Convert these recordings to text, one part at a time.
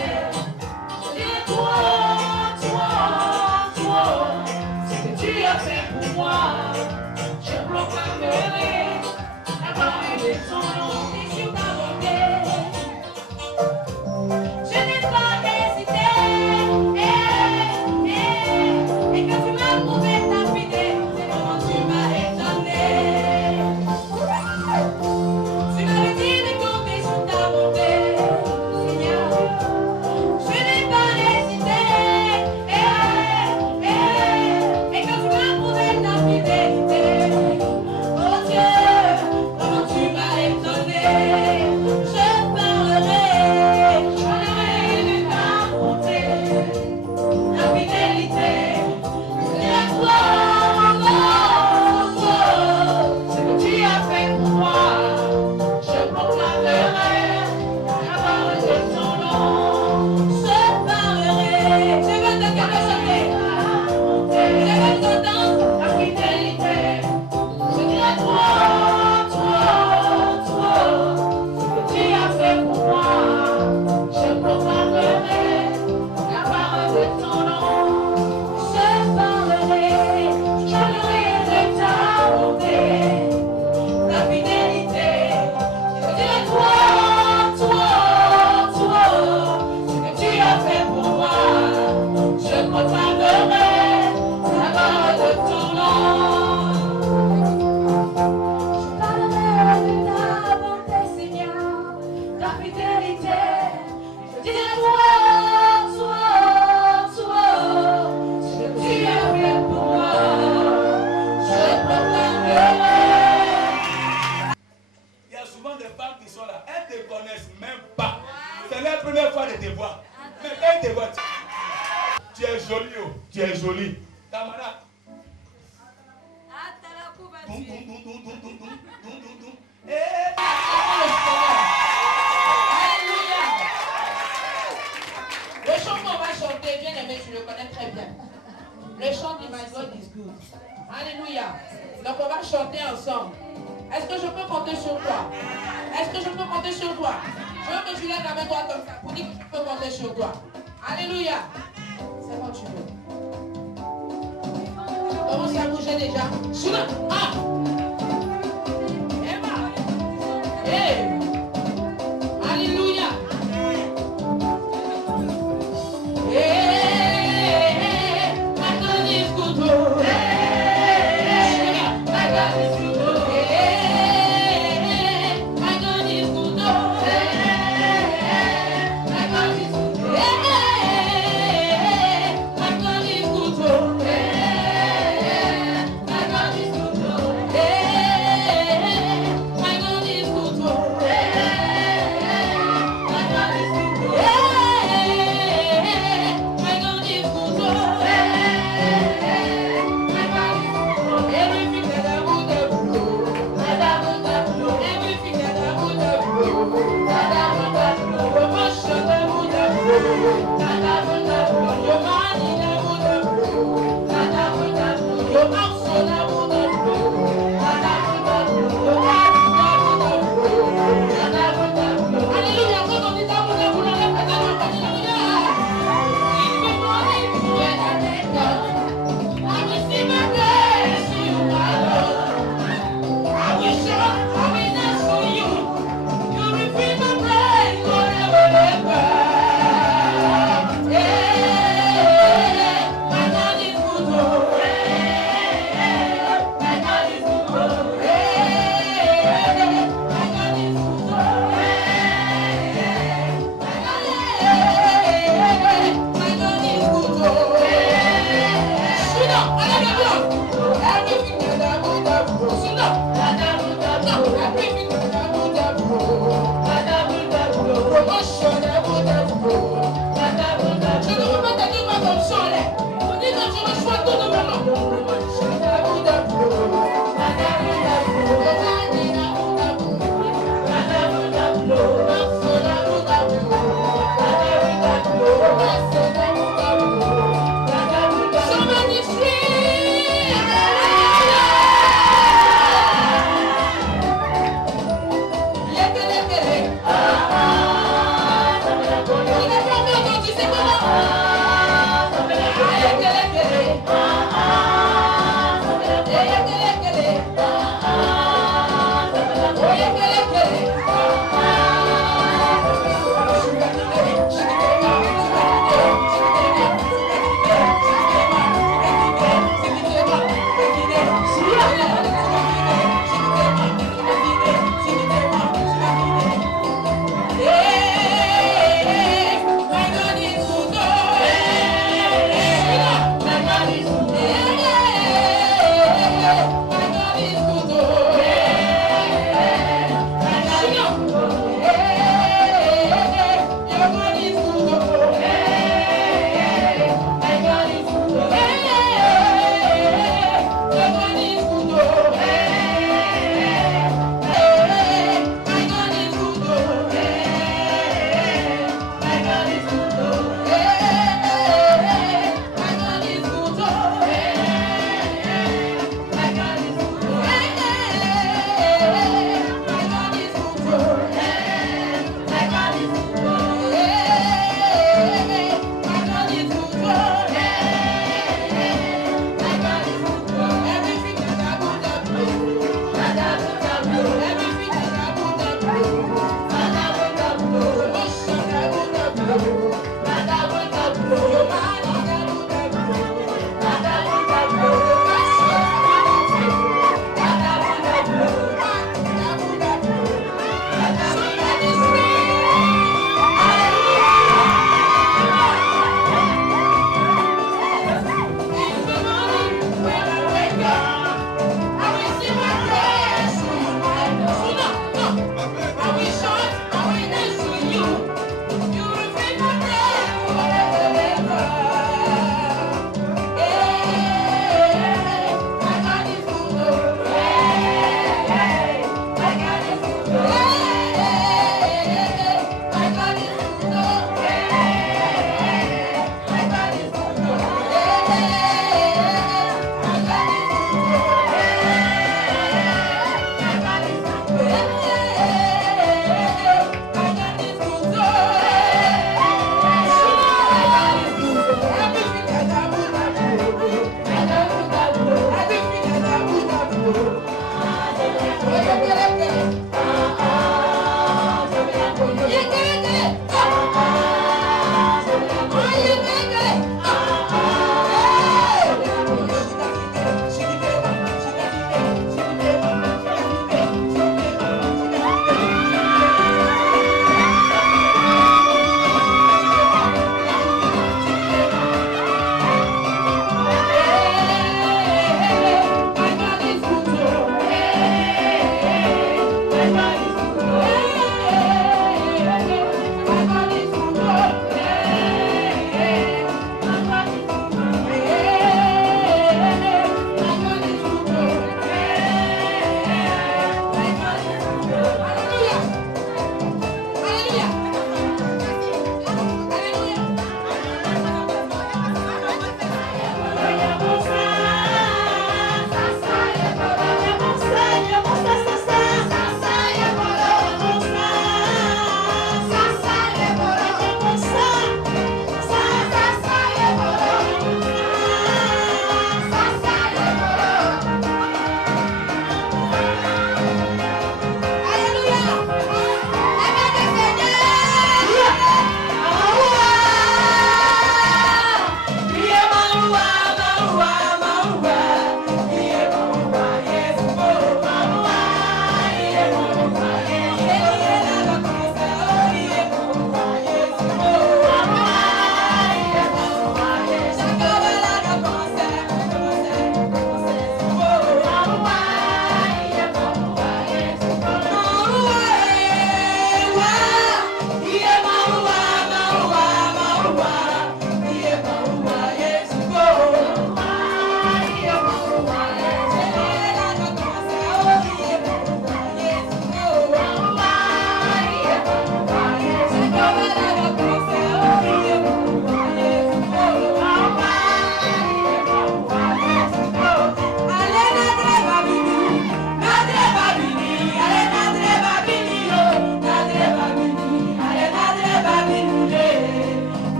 Yeah.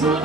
Yes.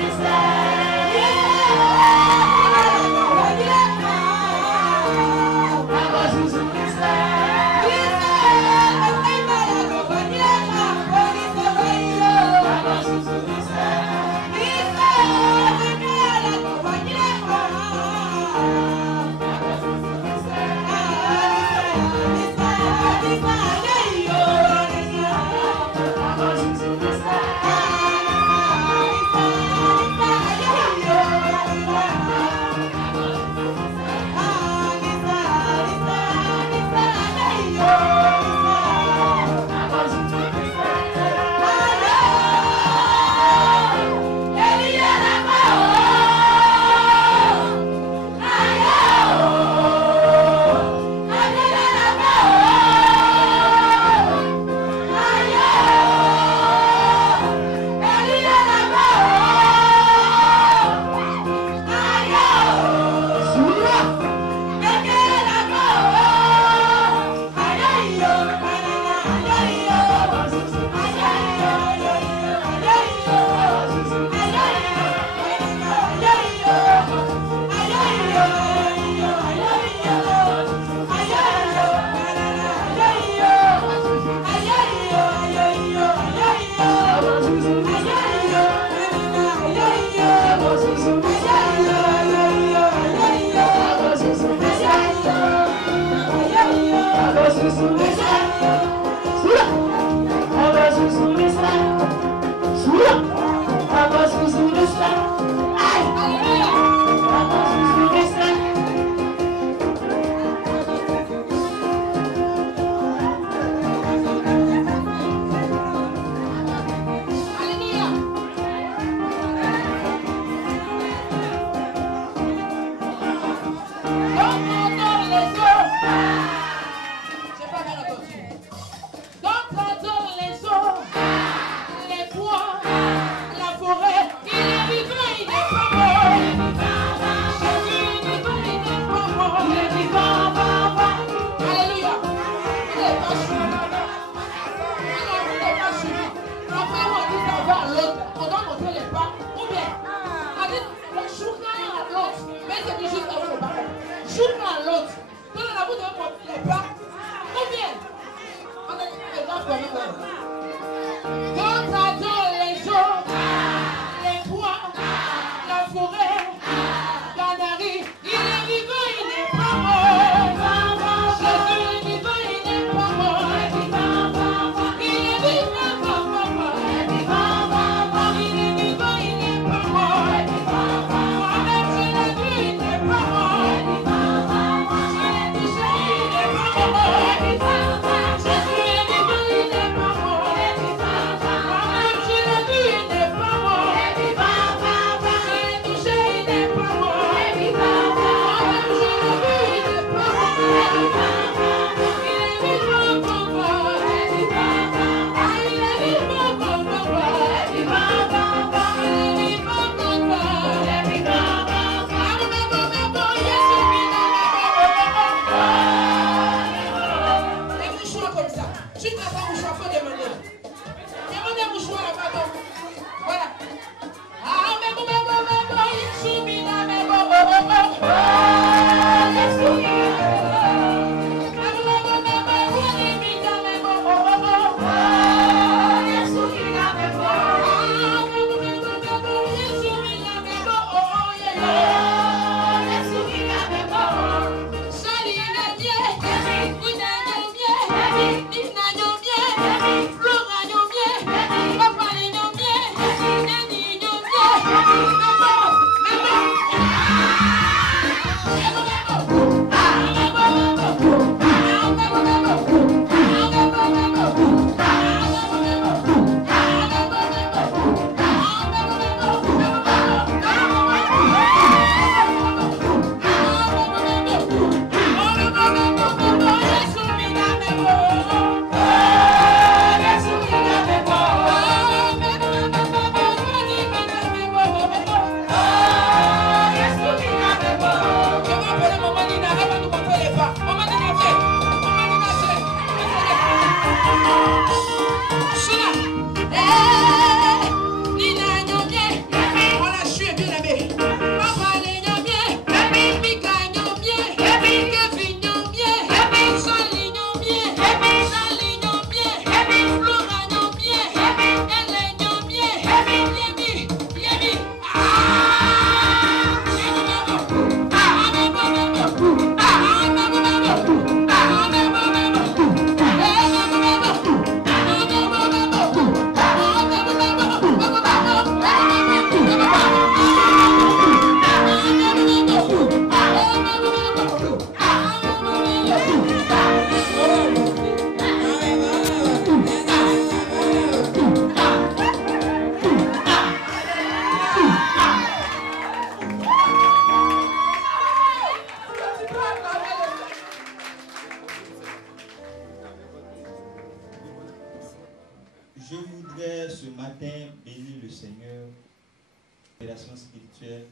Je voudrais ce matin bénir le Seigneur pour l'opération spirituelle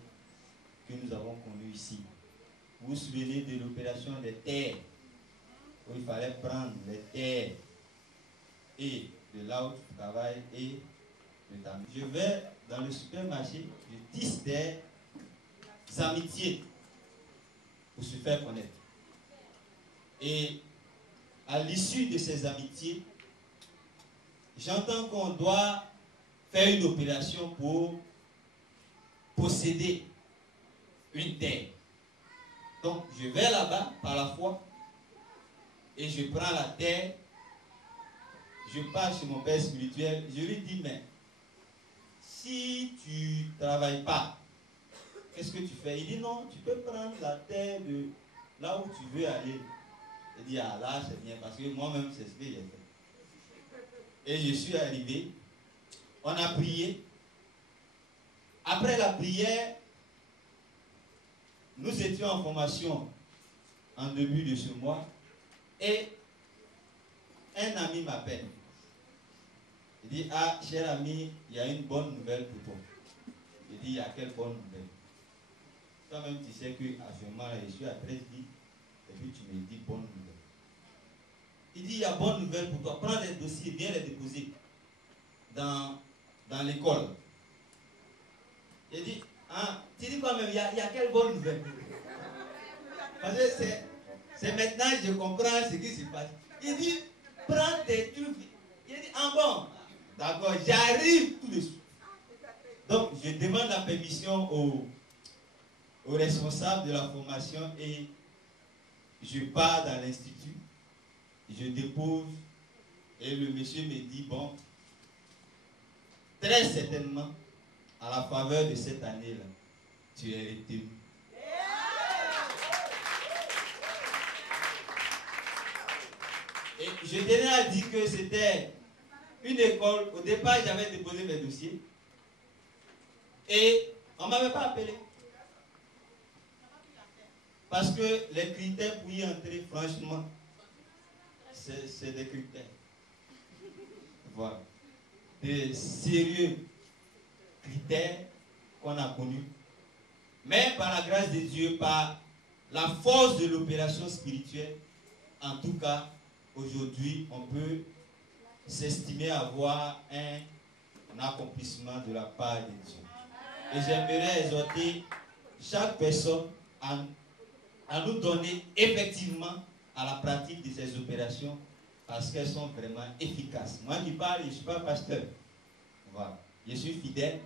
que nous avons connue ici. Vous vous souvenez de l'opération des terres, où il fallait prendre les terres et de là où tu travailles et de ta maison. Je vais dans le supermarché, je tisse des amitiés pour se faire connaître. Et à l'issue de ces amitiés, j'entends qu'on doit faire une opération pour posséder une terre. Donc, je vais là-bas par la foi et je prends la terre, je pars chez mon père spirituel, je lui dis, mais si tu ne travailles pas, qu'est-ce que tu fais? Il dit, non, tu peux prendre la terre de là où tu veux aller. Il dit, ah là, c'est bien, parce que moi-même, c'est ce que j'ai fait. Et je suis arrivé, on a prié. Après la prière, nous étions en formation en début de ce mois et un ami m'appelle. Il dit, ah, cher ami, il y a une bonne nouvelle pour toi. Je dis, il y a quelle bonne nouvelle? Toi-même, tu sais qu'à ce moment-là, je suis à 13 vies et puis tu me dis bonne nouvelle. Il dit, il y a bonne nouvelle pour toi. Prends les dossiers, viens les déposer dans l'école. Il dit, ah, tu dis quand même, il y a quelle bonne nouvelle? Parce que c'est maintenant que je comprends ce qui se passe. Il dit, prends tes trucs. Il dit, ah bon, d'accord, j'arrive tout de suite. Donc, je demande la permission au responsable de la formation et je pars dans l'institut, je dépose et le monsieur me dit, bon, très certainement, à la faveur de cette année-là, tu es retenu. Et je tenais à dire que c'était une école. Au départ, j'avais déposé mes dossiers et on ne m'avait pas appelé. Parce que les critères pour y entrer, franchement, c'est des critères. Voilà. Des sérieux critères qu'on a connus. Mais par la grâce de Dieu, par la force de l'opération spirituelle, en tout cas, aujourd'hui, on peut s'estimer avoir un accomplissement de la part de Dieu. Et j'aimerais exhorter chaque personne à nous donner effectivement à la pratique de ces opérations parce qu'elles sont vraiment efficaces. Moi qui parle, je ne suis pas pasteur. Voilà. Je suis fidèle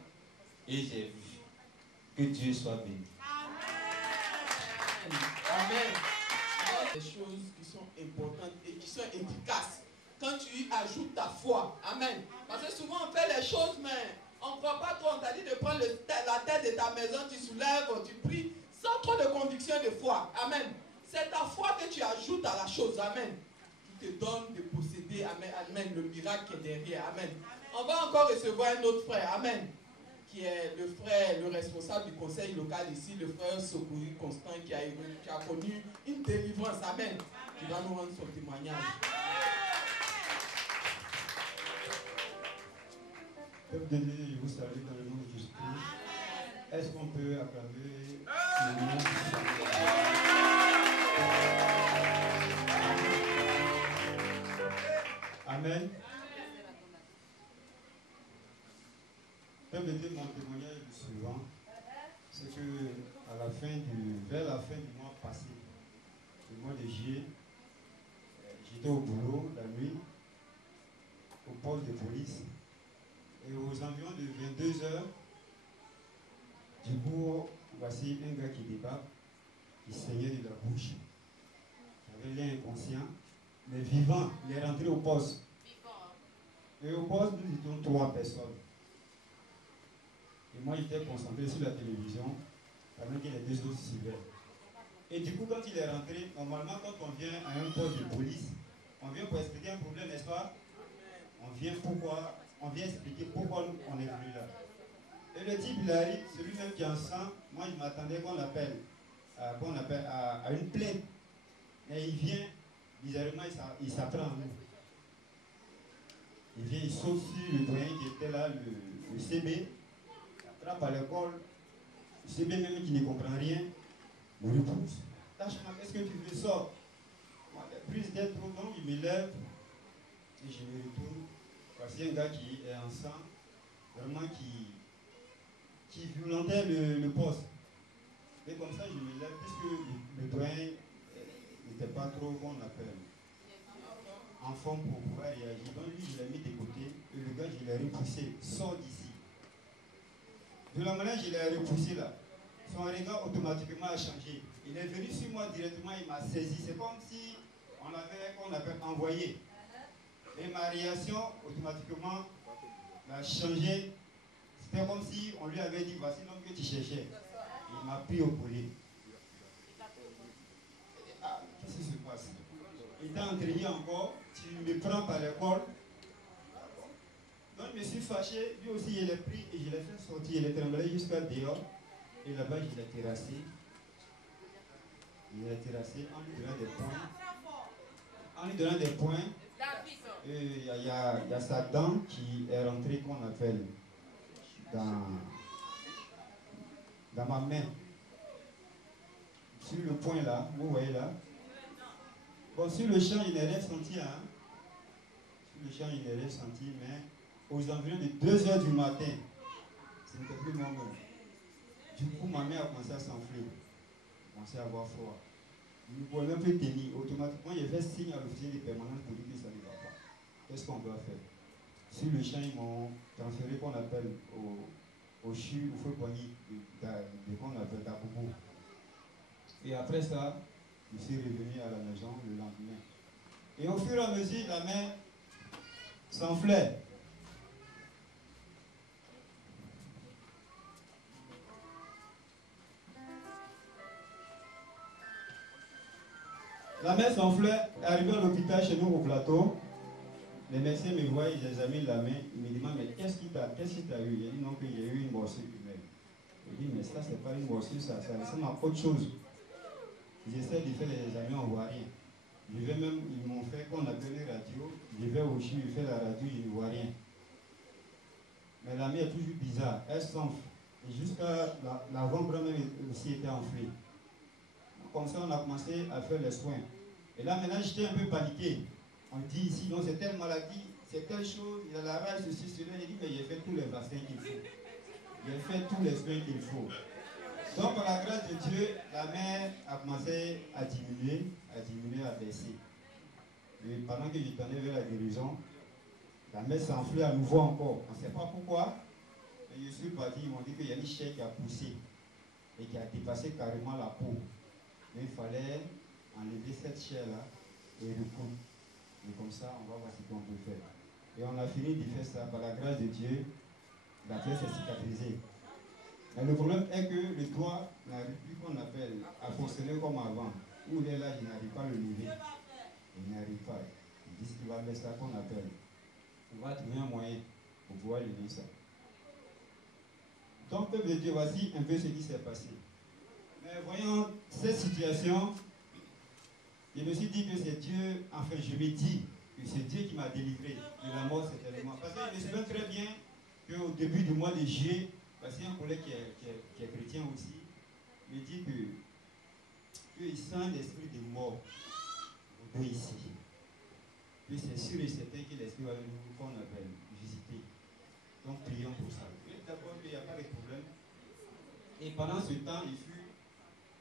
et j'ai vu. Que Dieu soit béni. Amen. Amen. Des choses qui sont importantes et qui sont efficaces. Quand tu y ajoutes ta foi. Amen. Parce que souvent on fait les choses, mais on ne croit pas trop. On t'a dit de prendre la tête de ta maison, tu soulèves, tu pries, sans trop de conviction de foi. Amen. C'est ta foi que tu ajoutes à la chose. Amen. Qui te donne de posséder. Amen. Amen. Le miracle qui est derrière. Amen. On va encore recevoir un autre frère. Amen. Qui est le frère, le responsable du conseil local ici, le frère Sokouri Constant, qui a connu une délivrance. Amen. Qui va nous rendre son témoignage. Peuple de Dieu, je vous salue dans le nom de Jésus-Christ. Est-ce qu'on peut acclamer le nom du Seigneur? Amen. Peuple de Dieu, mon témoignage est le suivant. C'est que vers la fin du mois passé, le mois de juillet, j'étais au boulot la nuit, au poste de police. Et aux environs de 22 h, du coup, voici un gars qui débarque, qui saignait de la bouche. Il avait l'air inconscient, mais vivant. Il est rentré au poste. Et au poste, nous étions 3 personnes. Et moi, j'étais concentré sur la télévision, pendant que les 2 autres suivaient. Et du coup, quand il est rentré, normalement, quand on vient à un poste de police, on vient pour expliquer un problème, n'est-ce pas? On vient expliquer pourquoi on est venu là. Et le type, il arrive, celui-même qui est en sang, moi je m'attendais qu'on l'appelle à une plainte. Mais il vient, bizarrement, il s'apprend à nous. Il vient, il saute sur le doyen qui était là, le CB, attrape à l'école, le CB même qui ne comprend rien, me repousse. Lâche-moi, qu'est-ce que tu veux, sors. La prise était trop longue, il me lève et je me retourne. Voici un gars qui est en sang, vraiment qui violentait le poste. Et comme ça, je me lève, puisque le doyen n'était pas trop, qu'on appelle, en forme pour pouvoir réagir. Donc lui, je l'ai mis de côté, et le gars, je l'ai repoussé, sors d'ici. De la manière, je l'ai repoussé là. Son regard automatiquement a changé. Il est venu sur moi directement, il m'a saisi. C'est comme si on avait, qu'on appelle, envoyé. Et ma réaction, automatiquement, a changé. C'était comme si on lui avait dit, voici l'homme que tu cherchais. Il m'a pris au collier. Ah, qu'est-ce qui se passe? Il t'a entraîné encore, tu me prends par l'école. Donc je me suis fâché, lui aussi il l'a pris et je l'ai fait sortir. Il est tremblé jusqu'à dehors. Et là-bas, je l'ai terrassé. Il l'a terrassé en lui donnant des points. En lui donnant des points. Il y a sa dent qui est rentrée, qu'on appelle, dans ma main. Sur le point là, vous voyez là. Bon, sur le champ, il n'a rien senti. Hein. Sur le champ, il n'a rien senti, mais aux environs de 2 h du matin, ce n'était plus moi-même. Du coup, ma main a commencé à s'enfler. J'ai commencé à avoir froid. Je ne pouvais même plus tenir. Automatiquement, j'ai fait signe à l'officier de permanence pour dire que ça ne va pas. Qu'est-ce qu'on doit faire? Sur le champ, ils m'ont transféré, qu'on appelle, au CHU, au feu poignet, qu'on appelle d'Aboubou. Et après ça, je suis revenu à la maison le lendemain. Et au fur et à mesure, la main s'enflait. La main s'enflait, arrivé à l'hôpital chez nous au plateau. Les médecins me voient, ils examinent la main, ils me demandent, mais qu'est-ce qui t'a eu? Il dit non, qu'il y a eu une morsure humaine. Je dis, mais ça, c'est pas une morsure, ça ressemble à autre chose. J'essaie de faire les examens, on ne voit rien. Je vais même, ils m'ont fait qu'on appelle une radio, je vais au CHU, je fais la radio, je ne vois rien. Mais la main est toujours bizarre, elle s'enfle. Et jusqu'à l'avant-bras même aussi était enflé. Comme ça, on a commencé à faire les soins. Et là, maintenant, j'étais un peu paniqué. On dit ici, non, c'est telle maladie, c'est telle chose, il y a la rage, ceci, cela. J'ai dit, mais j'ai fait tous les vaccins qu'il faut. J'ai fait tous les soins qu'il faut. Donc, par la grâce de Dieu, la main a commencé à diminuer, à baisser. Et pendant que je tendais vers la guérison, la main s'enflait à nouveau encore. On ne sait pas pourquoi. Mais je suis parti, ils m'ont dit qu'il y a une chair qui a poussé et qui a dépassé carrément la peau. Mais il fallait enlever cette chair-là et recoudre. Et comme ça, on va voir ce qu'on peut faire. Et on a fini de faire ça. Par la grâce de Dieu, la pièce est cicatrisée. Mais le problème est que le doigt n'arrive plus, qu'on appelle, à fonctionner comme avant. Où il est là, il n'arrive pas à le lever. Il n'arrive pas. Ils disent qu'il va mettre ça qu'on appelle. On va trouver un moyen pour pouvoir lever ça. Donc, peuple de Dieu, voici un peu ce qui s'est passé. Mais voyant cette situation, je me suis dit que c'est Dieu, enfin je me dis que c'est Dieu qui m'a délivré de la mort certainement. Parce que je me souviens très bien qu'au début du mois de juillet, parce qu'il y a un collègue qui est chrétien aussi, me dit qu'il sent l'esprit de mort au dos ici. Puis c'est sûr et certain que l'esprit va nous, qu'on appelle, visiter. Donc prions pour ça. D'abord, il n'y a pas de problème. Et pendant ce temps,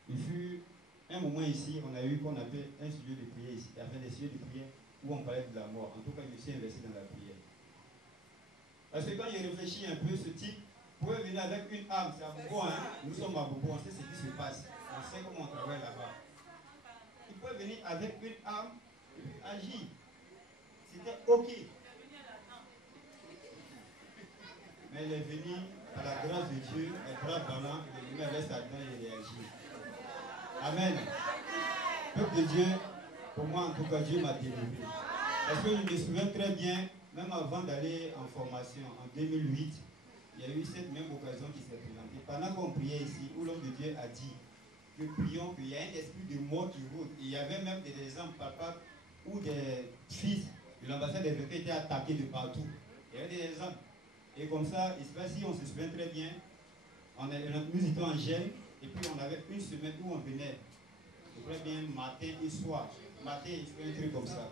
il fut un moment ici, on a eu qu'on appelle un studio de prière ici, enfin des studios de prière où on parlait de la mort. En tout cas, je me suis investi dans la prière. Parce que quand je réfléchis un peu, ce type pouvait venir avec une arme, c'est à Bobo, hein? Nous sommes à Bobo, on sait ce qui se passe, on sait comment on travaille là-bas. Il pouvait venir avec une arme et puis agir. C'était ok. Mais il est venu, à la grâce de Dieu, les bras ballants, il est venu avec sa dent et il réagit. Amen. Peuple de Dieu, pour moi en tout cas, Dieu m'a délivré. Parce que je me souviens très bien, même avant d'aller en formation, en 2008, il y a eu cette même occasion qui s'est présentée. Pendant qu'on priait ici, où l'homme de Dieu a dit que prions, qu'il y a un esprit de mort qui roule. Il y avait même des exemples palpables où des fils de l'ambassade des États étaient attaqués de partout. Il y avait des exemples. Et comme ça, il se passe si on se souvient très bien, nous étions en gêne, et puis on avait une semaine où on venait, très bien, matin et soir. Matin, un truc comme ça.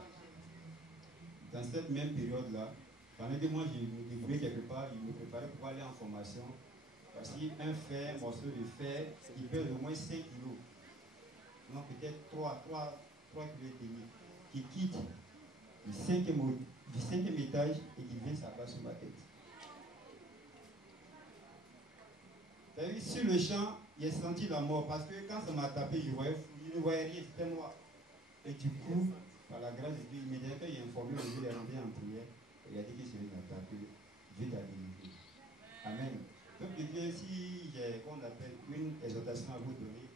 Dans cette même période-là, pendant que moi je me débrouillais quelque part, il me préparait pour aller en formation. Parce qu'un fer, un morceau de fer, il pèse au moins 5 kilos. Non, peut-être 3 kilos et demi. Qui quitte du cinquième étage et qui vient s'abattre sur ma tête. Sur le champ, j'ai senti la mort parce que quand ça m'a tapé, je ne voyais rien, c'était noir. Et du coup, par la grâce de Dieu, immédiatement, il a informé le Dieu, il est rentré en prière. Et il a dit que celui qui m'a tapé, Dieu t'a délivré. Amen. Donc, Dieu, si j'ai, qu'on appelle, une exhortation à vous donner,